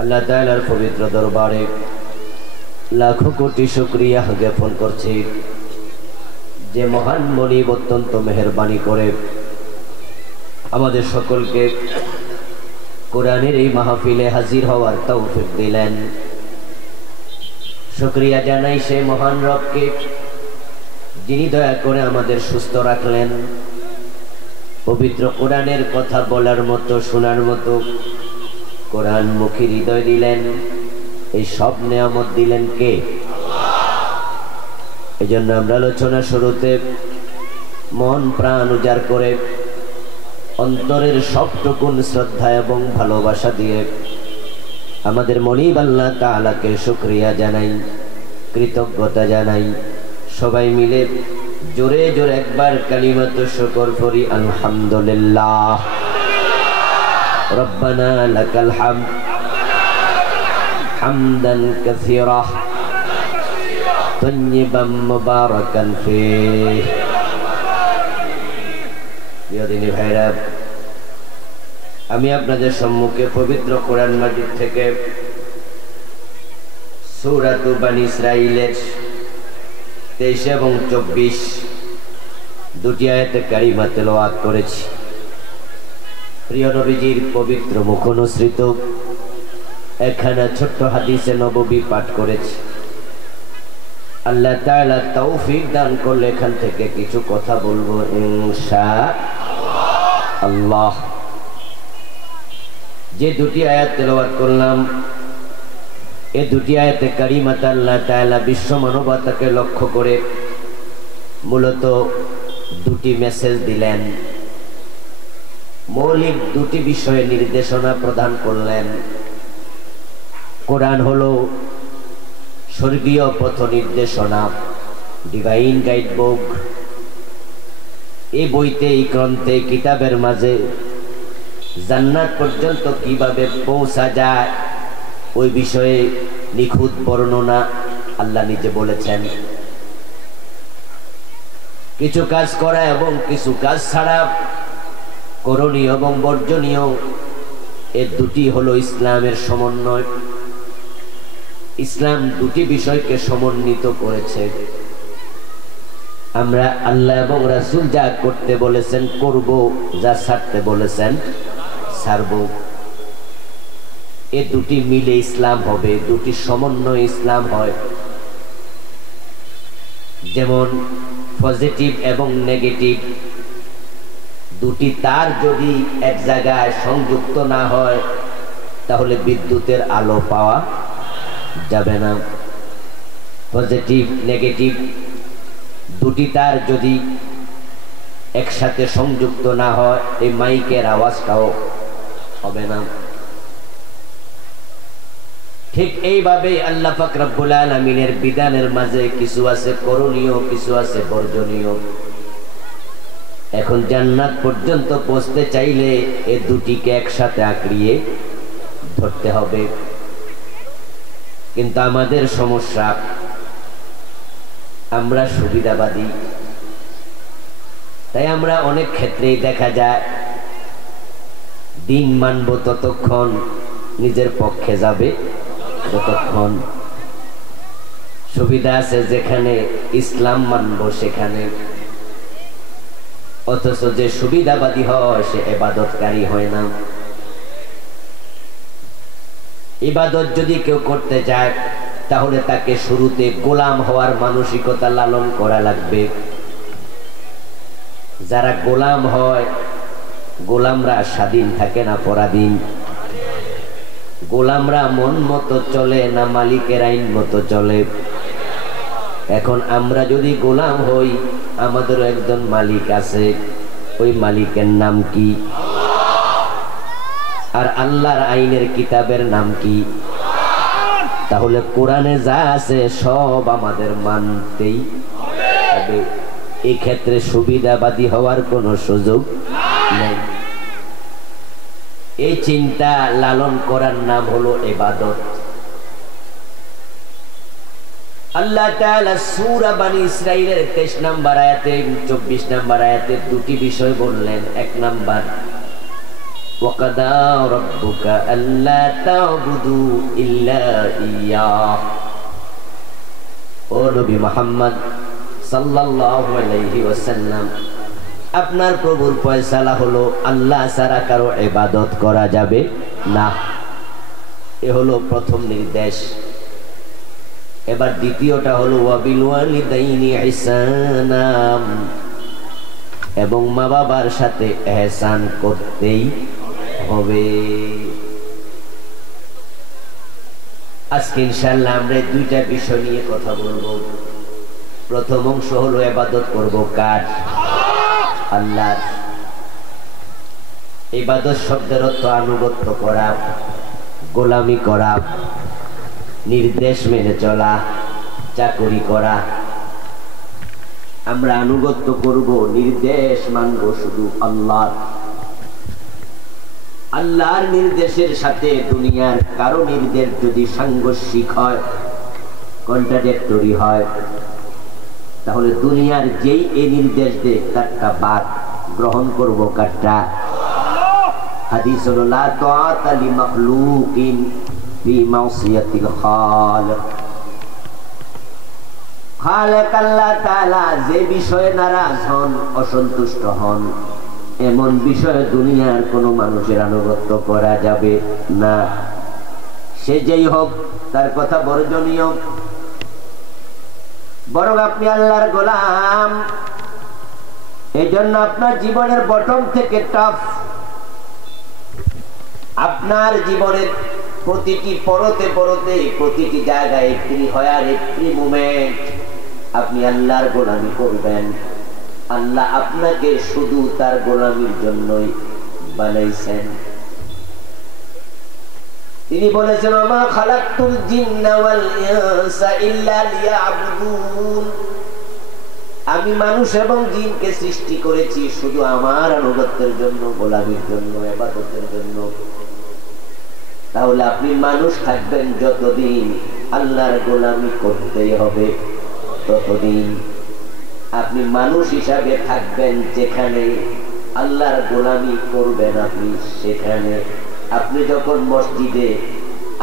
আল্লাহ তাআলার পবিত্র দরবারে লাখো কোটি শুকরিয়া জ্ঞাপন করছি যে মহান মনিব অত্যন্ত মেহেরবানি করে আমাদের সকলকে কোরআনের এই মাহফিলে হাজির হওয়ার তৌফিক দিলেন। শুকরিয়া জানাই সেই মহান রবকে যিনি দয়া করে আমাদের সুস্থ রাখলেন, পবিত্র কোরআনের কথা বলার মতো শোনার মতো কোরআন মুখী হৃদয় দিলেন। এই সব নেয়ামত দিলেন কে? এই জন্য আমরা আলোচনা শুরুতে মন প্রাণ উজাড় করে অন্তরের সবটুকুন শ্রদ্ধা এবং ভালোবাসা দিয়ে আমাদের মনিব আল্লাহ তাআলাকে শুকরিয়া জানাই, কৃতজ্ঞতা জানাই। সবাই মিলে জোরে জোরে একবার কালিমাতু শুকর করি, আলহামদুলিল্লাহ। রব্বানা লাকাল হামদ হামদান কাসীরা তাইয়িবান মুবারাকান ফীহ। প্রিয় দিনী ভাইরা, আমি আপনাদের সম্মুখে পবিত্র কোরআন মাজিদ থেকে সূরাতু বনী ইসরাঈলের 23 এবং 24 দুটি আয়াতে কারিমা তেলাওয়াত করেছি। প্রিয় নবীজির পবিত্র মুখনসৃত একখানা ছোট্ট হাদিসে নববী পাঠ করেছি। আল্লাহ তাআলা তৌফিক দান করলে এখান থেকে কিছু কথা বলবো ইনশাআল্লাহ। যে দুটি আয়াত তেলাওয়াত করলাম, এই দুটি আয়াতে কারিমাতে আল্লাহ তাআলা বিশ্ব মানবতাকে লক্ষ্য করে মূলত দুটি মেসেজ দিলেন, মৌলিক দুটি বিষয়ে নির্দেশনা প্রদান করলেন। কোরআন হলো স্বর্গীয় পথ নির্দেশনা, ডিভাইন গাইড বুক। এই বইতে, এই গ্রন্থে, কিতাবের মাঝে জান্নাত পর্যন্ত কিভাবে পৌঁছা যায় ওই বিষয়ে নিখুঁত বর্ণনা আল্লাহ নিজে বলেছেন। কিছু কাজ করা এবং কিছু কাজ ছাড়া, করণীয় এবং বর্জনীয়, এর দুটি হলো ইসলামের সমন্বয়। ইসলাম দুটি বিষয়কে সমন্বিত করেছে। আমরা আল্লাহ এবং রাসূল যা করতে বলেছেন করব, যা ছাড়তে বলেছেন ছাড়ব। এ দুটি মিলে ইসলাম হবে, দুটি সমন্বয় ইসলাম হয়। যেমন পজিটিভ এবং নেগেটিভ দুটি তার যদি এক জায়গায় সংযুক্ত না হয় তাহলে বিদ্যুতের আলো পাওয়া যাবে না। পজিটিভ নেগেটিভ দুটি তার যদি একসাথে সংযুক্ত না হয় এই মাইকের আওয়াজটাও হবে না। ঠিক এইভাবে আল্লাহ পাক রব্বুল আলামিনের বিধানের মাঝে কিছু আছে করণীয়, কিছু আছে বর্জনীয়। এখন জান্নাত পর্যন্ত পৌঁছতে চাইলে এই দুটিকে একসাথে আঁকড়িয়ে ধরতে হবে। কিন্তু আমাদের সমস্যা, আমরা সুবিধাবাদী। তাই আমরা অনেক ক্ষেত্রেই দেখা যায় দিন মানব ততক্ষণ, নিজের পক্ষে যাবে ততক্ষণ। সুবিধা আছে যেখানে, ইসলাম মানব সেখানে। অথচ যে সুবিধাবাদী হয় সে ইবাদতকারী হয় না। ইবাদত যদি কেউ করতে চায় তাহলে তাকে শুরুতে গোলাম হওয়ার মানসিকতা লালন করা লাগবে। যারা গোলাম হয়, গোলামরা স্বাধীন থাকে না পরাধীন। গোলামরা মন মতো চলে না মালিকের আইন মতো চলে। এখন আমরা যদি গোলাম হই, আমাদেরও একজন মালিক আছে। ওই মালিকের নাম কি? আর আল্লাহর আইনের কিতাবের নাম কি? তাহলে কোরআনে যা আছে সব আমাদের মানতেই হবে। এই ক্ষেত্রে সুবিধাবাদী হওয়ার কোনো সুযোগ নেই। এই চিন্তা লালন করার নাম হলো ইবাদত। আল্লাহ তাআলা সূরা বনী ইসরাঈলের 23 নম্বর আয়াতে 24 নম্বর আয়াতে দুটি বিষয় বললেন। এক নাম্বার, وقضى ربك ألا تعبدوا إلا إياه ও নবী মুহাম্মদ সাল্লাল্লাহু আলাইহি ওয়াসাল্লাম, আপনার প্রভুর ফয়সালা হলো আল্লাহ ছাড়া কারো ইবাদত করা যাবে না। এ হলো প্রথম নির্দেশ। এবার দ্বিতীয়টা হলো ওয়াবিল ওয়ালিদাইনি ইহসানা, এবং মা বাবার সাথে ইহসান করতেই হবে। আজকে ইনশাআল্লাহ আমরা দুইটা বিষয় নিয়ে কথা বলবো। প্রথম অংশ হলো ইবাদত করব কার? আল্লাহর। ইবাদত শব্দের অর্থ আনুগত্য করা, গোলামি করা, নির্দেশ মেনে চলা, চাকরি করা। আমরা আনুগত্য করব, নির্দেশ মানব শুধু আল্লাহর। আল্লাহর নির্দেশের সাথে দুনিয়ার কারো নির্দেশ যদি সাংঘর্ষিক হয়, কন্ট্রাডিক্টরি হয়, তাহলে দুনিয়ার যেই এই নির্দেশ দেয় তারটা বাদ গ্রহণ করব কারটা? হাদিস হলো লা তাআতা লিমাখলুকিন ফি মাসিয়াতিল খালিক। খালেক আল্লাহ তাআলা যে বিষয়ে নারাজ হন, অসন্তুষ্ট হন, এমন বিষয়ে দুনিয়ার কোনো মানুষের আনুগত্য করা যাবে না। সে যেই হোক, তার কথা বর্জনীয়। বরং আপনি আল্লাহর গোলাম। এই জন্য আপনার জীবনের বটম থেকে টপ, আপনার জীবনের প্রতিটি পরতে পরতে, প্রতিটি জায়গায়, এভরি হোয়ার, এভরি মোমেন্ট আপনি আল্লাহর গোলামি করবেন। আল্লাহ আপনাকে শুধু তার গোলামির জন্যই বানাইছেন। তিনি বলেছেন ওমা খালাকতুল জিন্না ওয়াল ইনসা ইল্লা লিয়াবুদুন, আমি মানুষ এবং জিনকে সৃষ্টি করেছি শুধু আমার আনুগত্যের জন্য, গোলামির জন্য, ইবাদতের জন্য। তাহলে আপনি মানুষ থাকবেন যতদিন, আল্লাহর গোলামি করতেই হবে ততদিন। আপনি মানুষ হিসাবে থাকবেন যেখানে, আল্লাহর গোলামি করবেন আপনি সেখানে। আপনি যখন মসজিদে,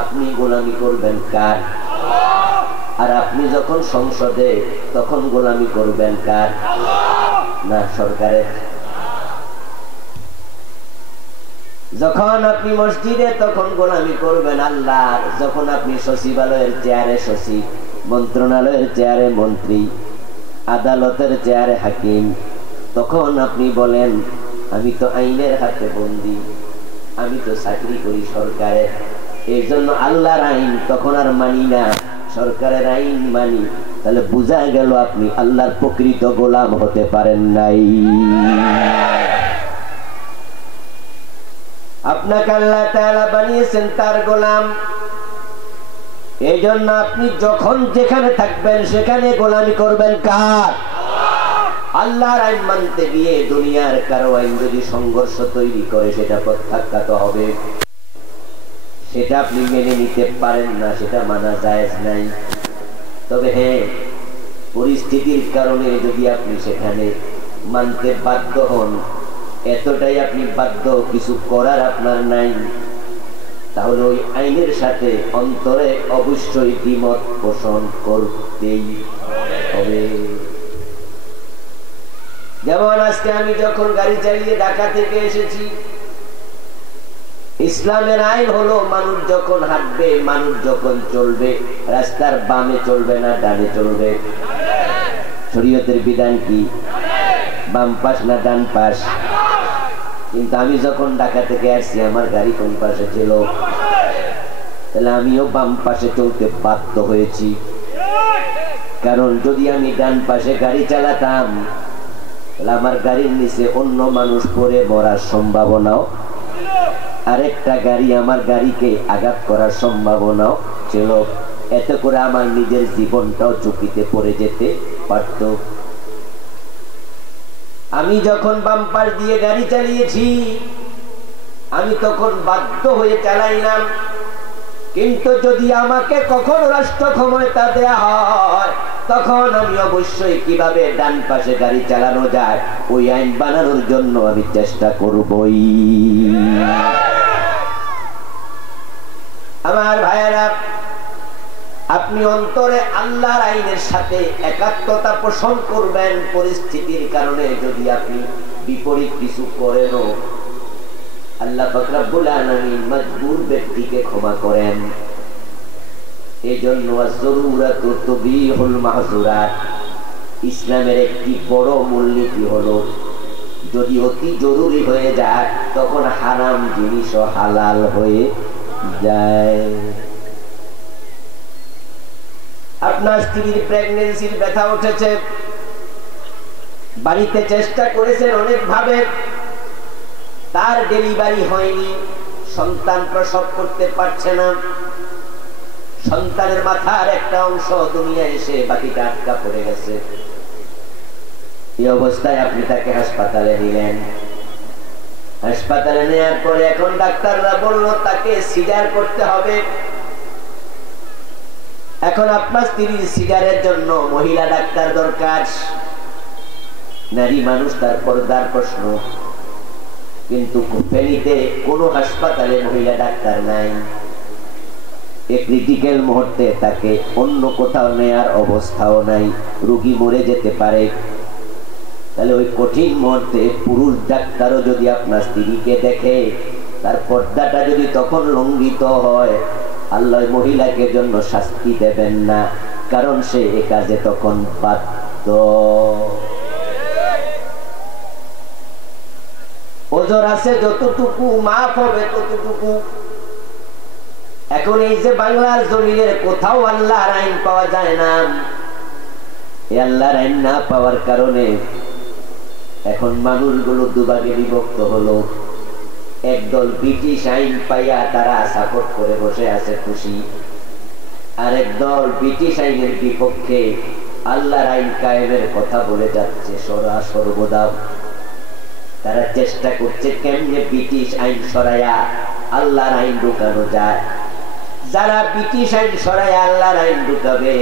আপনি গোলামি করবেন কার? আর আপনি যখন সংসদে, তখন গোলামি করবেন কার? না সরকারের। যখন আপনি মসজিদে, তখন গোলামি করবেন আল্লাহর। যখন আপনি সচিবালয়ের চেয়ারে সচিব, মন্ত্রণালয়ের চেয়ারে মন্ত্রী, আদালতের চেয়ারে হাকিম, তখন আপনি বলেন আমি তো আইনের হাতে বন্দী, আমি তো চাকরি করি সরকারের, এই জন্য আল্লাহর আইন তখন আর মানি না, সরকারের আইন মানি। তাহলে বোঝা গেল আপনি আল্লাহর প্রকৃত গোলাম হতে পারেন নাই। আপনাকে আল্লাহ তাআলা বানিয়েছেন তার গোলাম। এই জন্য আপনি যখন যেখানে থাকবেন সেখানে গোলামি করবেন কার? আল্লাহর আইন মানতে গিয়ে দুনিয়ার কারো আইন যদি সংঘর্ষ তৈরি করে, সেটা প্রত্যাখ্যাত হবে। সেটা আপনি মেনে নিতে পারেন না, সেটা মানা জায়েজ নাই। তবে হ্যাঁ, পরিস্থিতির কারণে যদি আপনি সেখানে মানতে বাধ্য হন, এতটাই আপনি বাধ্য, কিছু করার আপনার নাই, তাহলে ওই আইনের সাথে অন্তরে অবশ্যই দ্বিমত পোষণ করতেই হবে। যেমন আজকে আমি যখন গাড়ি চালিয়ে ঢাকা থেকে এসেছি, ইসলামের আইন হলো মানুষ যখন হাঁটবে, মানুষ যখন চলবে, রাস্তার বামে চলবে না ডানে চলবে। শরীয়তের বিধান কি? বাম পাশ না ডান পাশ? কিন্তু আমি যখন ঢাকা থেকে আসছি, আমার গাড়ি কোন পাশে ছিল? তাহলে আমিও বাম পাশে চলতে বাধ্য হয়েছি। কারণ যদি আমি ডান পাশে গাড়ি চালাতাম, তাহলে আমার গাড়ির নিচে অন্য মানুষ পড়ে মরার সম্ভাবনাও, আরেকটা গাড়ি আমার গাড়িকে আঘাত করার সম্ভাবনাও ছিল। এতে করে আমার নিজের জীবনটাও ঝুঁকিতে পড়ে যেতে পারত। আমি যখন বাম পাশ দিয়ে গাড়ি চালিয়েছি, আমি তখন বাধ্য হয়ে চালাইলাম। কিন্তু যদি আমাকে কখনো রাষ্ট্র ক্ষমতা দেয়া হয়, তখন আমি অবশ্যই কিভাবে ডান পাশে গাড়ি চালানো যায় ওই আইন বানানোর জন্য আমি চেষ্টা করবই। আমার ভাইয়েরা, আপনি অন্তরে আল্লাহর আইনের সাথে একাত্মতা পোষণ করবেন। পরিস্থিতির কারণে যদি আপনি বিপরীত কিছু করেন, আল্লাহ পাক রব্বুল আলামিন মজবুর ব্যক্তিকে ক্ষমা করেন। এজন্য আয-যুরুরাতু তুবিহুল মাহযুরাত, ইসলামের একটি বড় মূলনীতি হলো যদি অতি জরুরি হয়ে যায় তখন হারাম জিনিসও হালাল হয়ে যায়। আপনার স্ত্রীর প্রেগন্যান্সির ব্যথা উঠেছে, বাড়িতে চেষ্টা করেছেন অনেকভাবে, তার ডেলিভারি হয়নি, সন্তান প্রসব করতে পারছে না, সন্তানের মাথার একটা অংশ দুনিয়ায় এসে বাকিটা আটকা পড়ে গেছে। এই অবস্থায় আপনি তাকে হাসপাতালে নিলেন। হাসপাতালে নেওয়ার পরে এখন ডাক্তাররা বলল তাকে সিজার করতে হবে। এখন আপনার স্ত্রীর সিজারের জন্য মহিলা ডাক্তার দরকার। নারী মানুষ, তার পর্দার প্রশ্ন, কিন্তু ফেনীতে কোনো হাসপাতালে মহিলা ডাক্তার নাই। এই ক্রিটিক্যাল মুহূর্তে তাকে অন্য কোথাও নেয়ার অবস্থাও নাই, রোগী মরে যেতে পারে। তাহলে ওই কঠিন মুহূর্তে পুরুষ ডাক্তারও যদি আপনার স্ত্রীকে দেখে, তার পর্দাটা যদি তখন লঙ্ঘিত হয়, আল্লাহ মহিলাকে জন্য শাস্তি দেবেন না, কারণ সে এ কাজে তখন বাধ্য। ওজর আছে যতটুকু, মাফ হবে ততটুকু। এখন এই যে বাংলার জমিনের কোথাও আল্লাহর আইন পাওয়া যায় না, এই আল্লাহর আইন না পাওয়ার কারণে এখন মানুষগুলো দুভাগে বিভক্ত হলো। একদল ব্রিটিশ আইন পাইয়া তারা সাপোর্ট করে বসে আছে খুশি, আর একদল ব্রিটিশ আইনের বিপক্ষে আল্লাহর আইন কায়েমের কথা বলে যাচ্ছে সর্বদা। তারা চেষ্টা করছে কেমনে ব্রিটিশ আইন সরাইয়া আল্লাহর আইন ঢুকানো যায়। যারা ব্রিটিশ আইন সরাইয়া আল্লাহর আইন ঢুকাবে,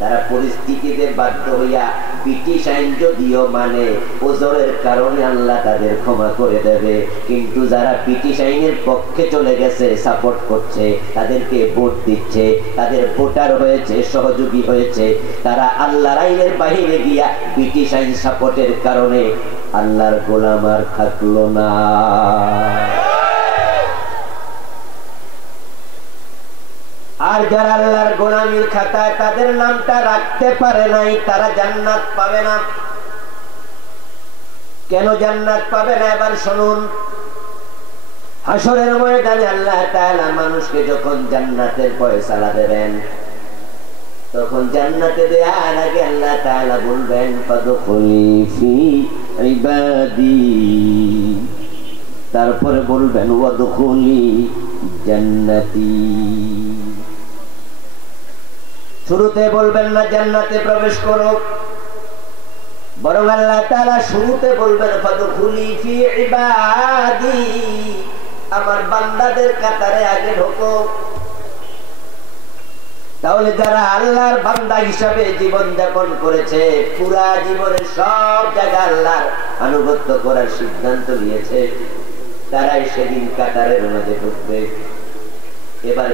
তারা পরিস্থিতিতে বাধ্য হইয়া ব্রিটিশ আইন যদিও মানে ওজরের কারণে আল্লাহ তাদের ক্ষমা করে দেবে, কিন্তু যারা ব্রিটিশ আইনের পক্ষে চলে গেছে, সাপোর্ট করছে, তাদেরকে ভোট দিচ্ছে, তাদের ভোটার হয়েছে, সহযোগী হয়েছে, তারা আল্লাহর আইনের বাহিরে গিয়া ব্রিটিশ আইন সাপোর্টের কারণে আল্লাহর গোলাম আর থাকলো না। আর যারা আল্লাহর গোলামীর খাতায় তাদের নামটা রাখতে পারে নাই, তারা জান্নাত পাবে না। কেন জান্নাত পাবে না এবার শুনুন। হাসরের ময়দানে আল্লাহ তাআলা মানুষকে যখন জান্নাতের ফয়সালা দেবেন, তখন জান্নাতে দেওয়ার আগে আল্লাহ তাআলা বলবেন ফাদখুলি ফি ইবাদি, তারপরে বলবেন ওয়াদখুলি জান্নাতি। শুরুতে বলবেন না জান্নাতে প্রবেশ করো, বরং আল্লাহ তাআলা শুরুতে বলবেন ফাদখুলি ফি ইবাদি, আমার বান্দাদের কাতারে আগে ঢোকো। তাহলে যারা আল্লাহর বান্দা হিসাবে জীবন যাপন করেছে, পুরা জীবনের সব জায়গায় আল্লাহর আনুগত্য করার সিদ্ধান্ত নিয়েছে, তারাই সেদিন কাতারের মাঝে ঢুকবে। এবার